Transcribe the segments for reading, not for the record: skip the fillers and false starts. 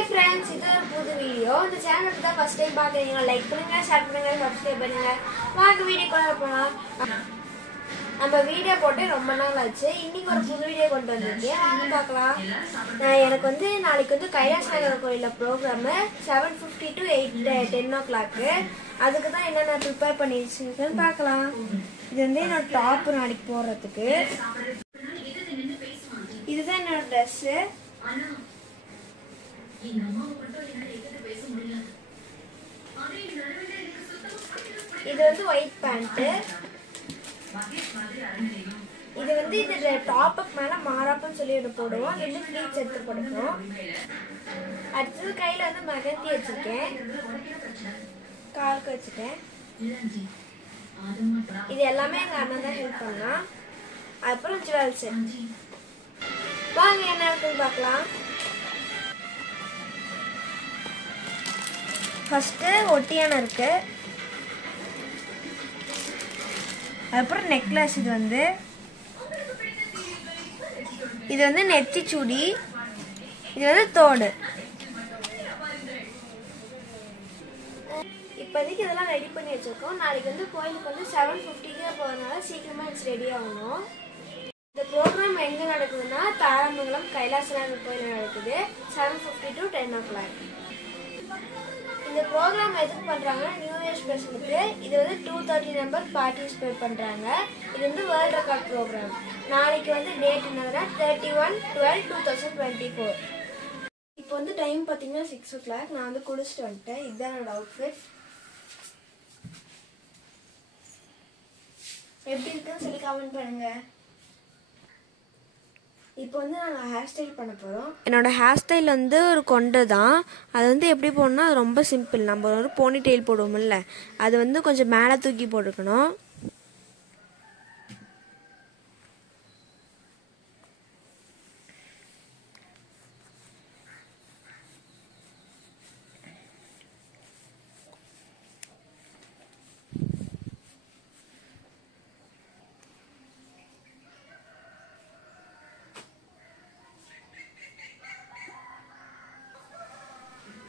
Hi friends, this is a new video. The channel is the first time பார்க்கறீங்க like பண்ணுங்க, share பண்ணுங்க, subscribe பண்ணுங்க. வாங்க வீடியோக்குள்ள போலாம். நம்ம வீடியோ போட்டு ரொம்ப நாள் ஆச்சு. இன்னைக்கு ஒரு புது வீடியோ கொண்டு வந்திருக்கேன். வாங்க பார்க்கலாம். எனக்கு வந்து நாளைக்கு வந்து கைலாஷ் நகர் கோயில்ல ப்ரோகிராம் 7:50 to 10 o'clock. அதுக்கு தான் என்னென்ன ப்ரிப்பேர் பண்ணி வச்சிருக்கேன்னு பார்க்கலாம். இது வந்து என்னோட டாப் நாளைக்கு போடுறதுக்கு. இதுதான் என்னோட ட்ரெஸ். இது வந்து ஒயிட் பேண்ட். இது வந்து இது டாப்புக்கு மேல மாராப்புன்னு சொல்லி ஒன்று போடுவோம். அது வந்து ஃப்ளீட்ஸ் எடுத்து போட்டுக்கணும். அடுத்தது கையில வந்து மெகந்தி வச்சிருக்கேன், காலுக்கு வச்சுட்டேன். இது எல்லாமே எங்க அண்ணன் தான் ஹெல்ப் பண்ணா. அப்புறம் ஜுவல்ஸ். வாங்க என்ன இருக்குன்னு பார்க்கலாம். ஃபர்ஸ்ட் ஒட்டியான இருக்கு, அப்புறம் நெக்லஸ். இது வந்து நெத்தி சுடி. இது வந்து தோடு. இப்போதைக்கு இதெல்லாம் ரெடி பண்ணி வச்சிருக்கோம். நாளைக்கு வந்து கோயிலுக்கு வந்து 7:50 போகிறதுனால சீக்கிரமா ரெடி ஆகணும். இந்த ப்ரோக்ராம் எங்க நடக்குதுன்னா தாராமங்கலம் கைலாஷ் நகர் கோயில் நடக்குது. 7:50 to 10 o'clock. இந்த ப்ரோக்ராம் எதுக்கு பண்றாங்கன்னா நியூ இயர் ஸ்பெஷலுக்கு. இது வந்து 230 நம்பர் பார்ட்டிசிபேட் பண்றாங்க. இது வந்து வேர்ல்ட் ரெக்கார்ட் ப்ரோக்ராம். நாளைக்கு வந்து டேட் என்னதுன்னா 31/12/2024. இப்போ வந்து டைம் பார்த்தீங்கன்னா 6 o'clock. நான் வந்து குளிச்சுட்டு வந்துட்டேன். இதுதான் என்னோட அவுட்ஃபிட். எப்படி இருக்குன்னு சொல்லி கமெண்ட் பண்ணுங்க. இப்போ வந்து நாங்கள் ஹேர் ஸ்டைல் பண்ண போகிறோம். என்னோடய ஹேர் ஸ்டைல் வந்து ஒரு கொண்டை தான். அது வந்து எப்படி போடணும்னா அது ரொம்ப சிம்பிள். நம்ம ஒரு போனி டெயில் போடுவோம்ல, அது வந்து கொஞ்சம் மேலே தூக்கி போட்டுக்கணும்.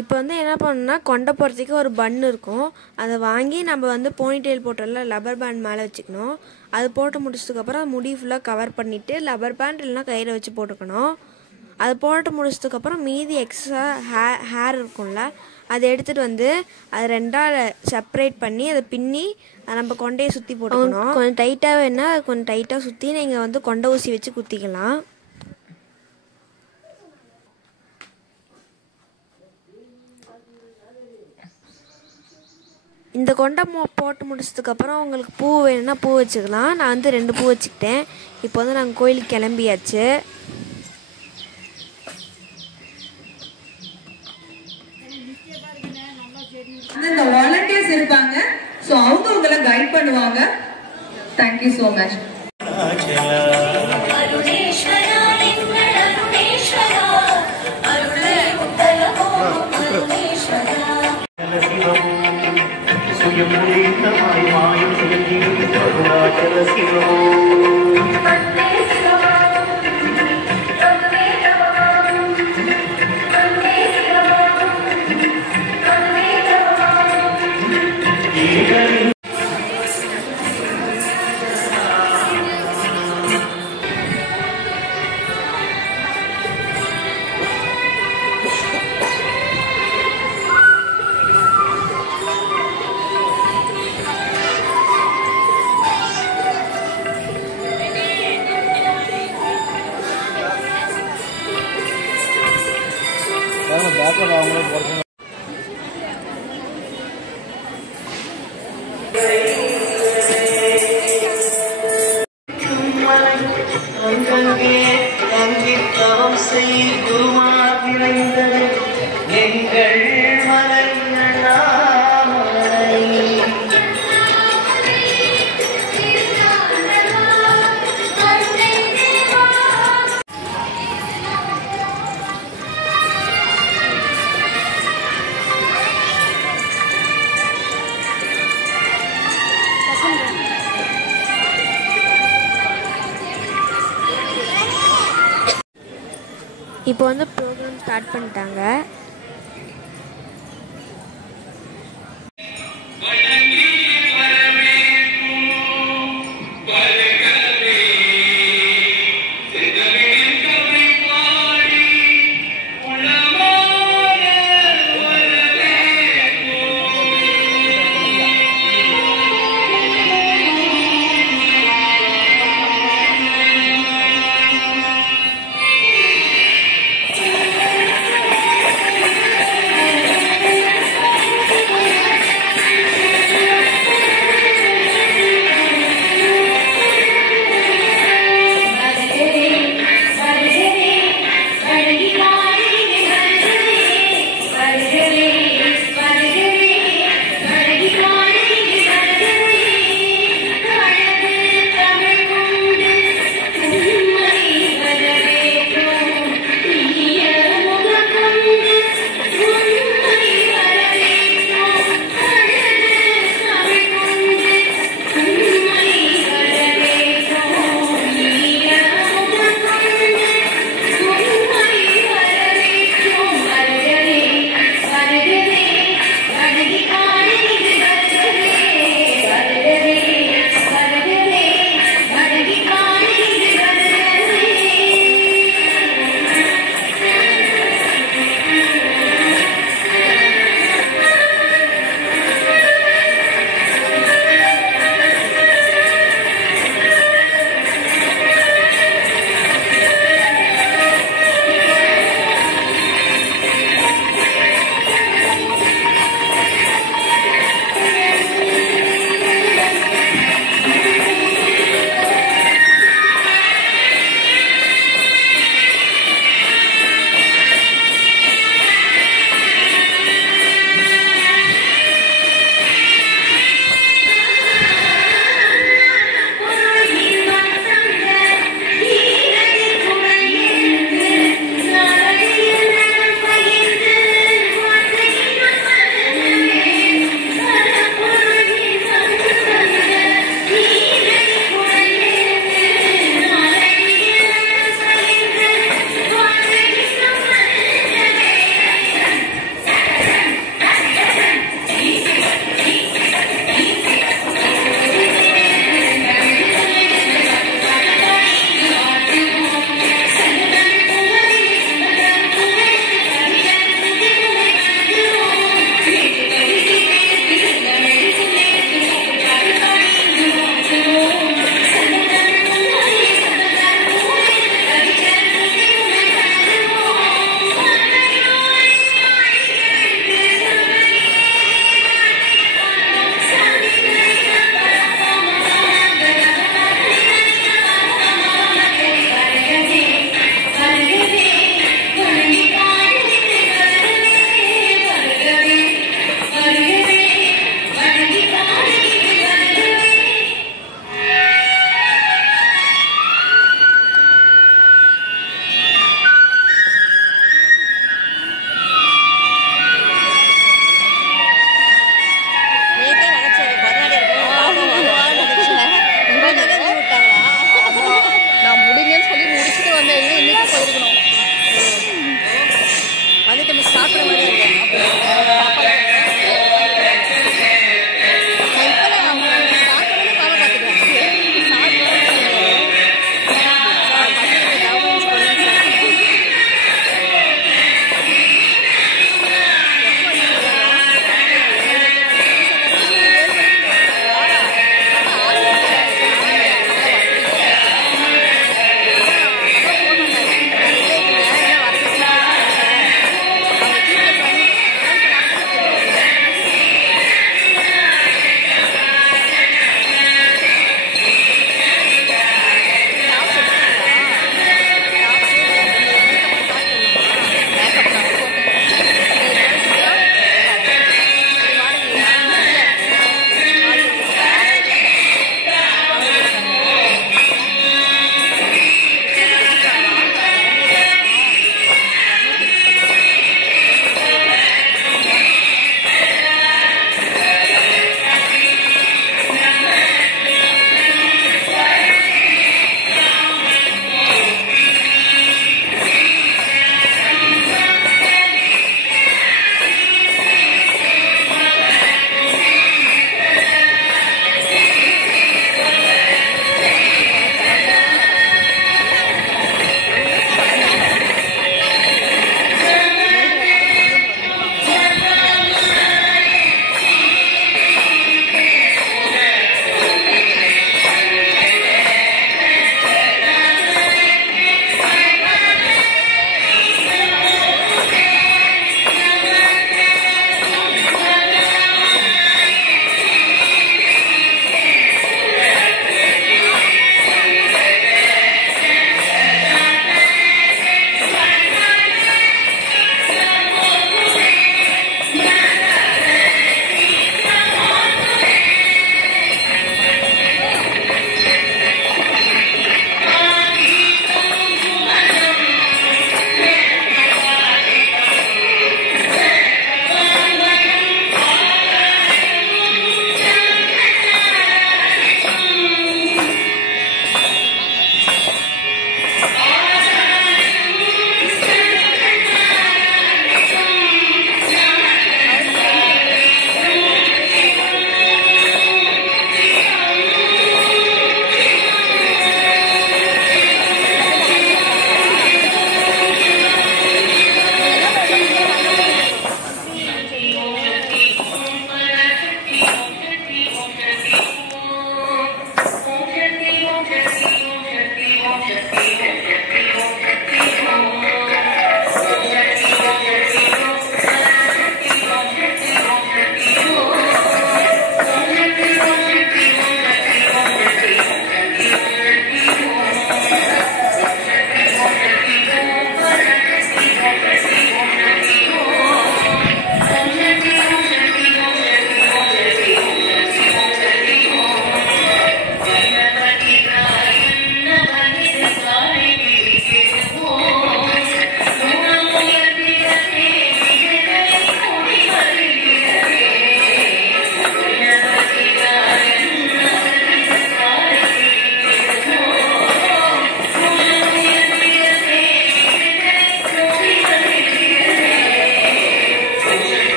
இப்போ வந்து என்ன பண்ணணும்னா கொண்டை போடுறதுக்கு ஒரு பன் இருக்கும். அதை வாங்கி நம்ம வந்து போனி டெயில் போட்டோம்ல, லப்பர் பேண்ட் மேலே வச்சுக்கணும். அது போட்டு முடிச்சதுக்கப்புறம் முடி ஃபுல்லாக கவர் பண்ணிவிட்டு லப்பர் பேண்ட் இல்லைனா கையில் வச்சு போட்டுக்கணும். அது போட்டு முடிச்சதுக்கப்புறம் மீதி எக்ஸ்ட்ரா ஹேர் இருக்கும்ல, அதை எடுத்துகிட்டு வந்து அதை ரெண்டாக செப்பரேட் பண்ணி அதை பின்னி நம்ம கொண்டையை சுற்றி போட்டுக்கணும். கொஞ்சம் டைட்டாக வேணா கொஞ்சம் டைட்டாக சுற்றி நீங்கள் வந்து கொண்டை ஊசி வச்சு குத்திக்கலாம். இந்த கொண்டை போட்டு முடிச்சதுக்கப்புறம் உங்களுக்கு பூ வேணும்னா பூ வச்சுக்கலாம். நான் வந்து 2 பூ வச்சுக்கிட்டேன். இப்போ வந்து நாங்கள் கோயிலுக்கு கிளம்பியாச்சு. இந்த வாலண்டியர்ஸ் இருப்பாங்க, சோ அவங்க உங்களை கைட் பண்ணுவாங்க. Thank you so much. இப்போ வந்து ப்ரோக்ராம் ஸ்டார்ட் பண்ணிட்டாங்க.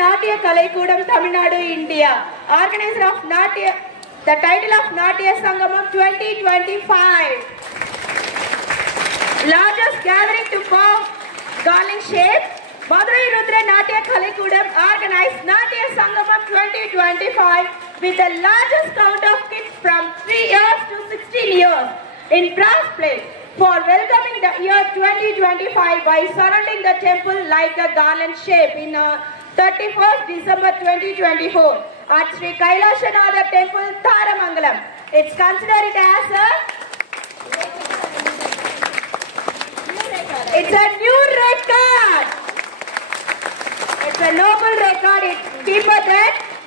Natya Kalaikudam, Tamil Nadu, India. Organizer of Natya, the title of Natya Sangamam 2025. Largest gathering to form garland shape. Madurai Rudra Natya Kalaikudam organized Natya Sangamam 2025 with the largest count of kids from 3 years to 16 years in brass plate for welcoming the year 2025 by surrounding the temple like a garland shape in 31st December 2024 at Sri Kailashanatha Temple, Tharamangalam. It's considered as it's a new record. It's a noble record. Keep a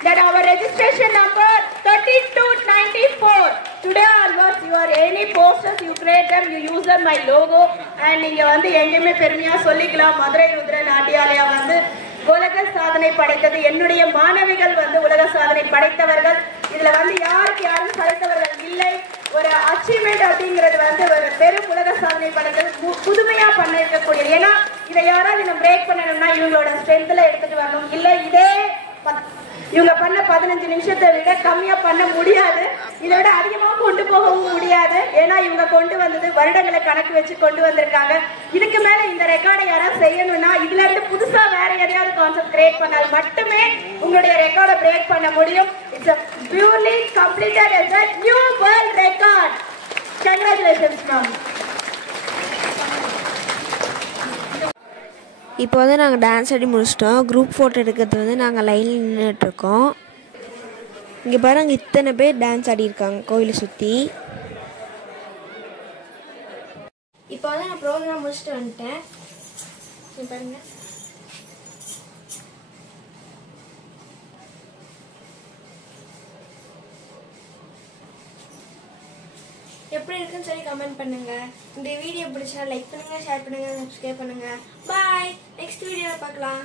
that our registration number 3294. Today onwards, you are any posters, you create them, you use them, my logo, and நீங்க வந்து எங்கேயுமே பெருமையா சொல்லிக்கலாம். மதுரை ருத்ர நாட்டியாலயா வந்து உலக சாதனை படைத்தது. என்னுடைய மாணவிகள் வந்து உலக சாதனை படைத்தவர்கள். இதுல வந்து யாரும் படைத்தவர்கள் இல்லை. ஒரு அச்சீவ்மெண்ட் அப்படிங்கிறது வந்து ஒரு பெரும் உலக சாதனை படைத்தது, புதுமையா பண்ண இருக்கக்கூடியது. ஏன்னா இதை யாராவது நம்ம பிரேக் பண்ணணும்னா இவங்களோட ஸ்ட்ரென்த்ல எடுத்துட்டு வரணும். இல்லை இதே இவங்க பண்ண 15 நிமிஷத்தை விட கம்மியா பண்ண முடியாது. இதை விட அதிகமாக கொண்டு போகவும் முடியாது. ஏன்னா இவங்க கொண்டு வந்தது வருடங்களை கணக்கு வச்சு கொண்டு வந்திருக்காங்க. இதுக்கு மேல இந்த ரெக்கார்டை யாராவது செய்யணும்னா இதுல இருந்து புதுசா வேற எதையாவது கான்செப்ட் கிரியேட் பண்ணால் மட்டுமே உங்களுடைய ரெக்கார்டை பிரேக் பண்ண முடியும். It's a purely completed as a new world record. Congratulations ma'am. இப்போ வந்து நாங்கள் டான்ஸ் ஆடி முடிச்சிட்டோம். குரூப் ஃபோட்டோ எடுக்கிறது வந்து நாங்கள் லைனில் நின்றுட்டுருக்கோம். இங்கே பாருங்க, இத்தனை பேர் டான்ஸ் ஆடிருக்காங்க கோவிலை சுற்றி. இப்போ வந்து நான் ப்ரோக்ராம் முடிச்சுட்டு வந்துட்டேன். பாருங்க, எப்படி இருக்குன்னு சொல்லி கமெண்ட் பண்ணுங்க. இந்த வீடியோ பிடிச்சா லைக் பண்ணுங்க, ஷேர் பண்ணுங்க, சப்ஸ்கிரைப் பண்ணுங்க. பாய், நெக்ஸ்ட் வீடியோவில் பார்க்கலாம்.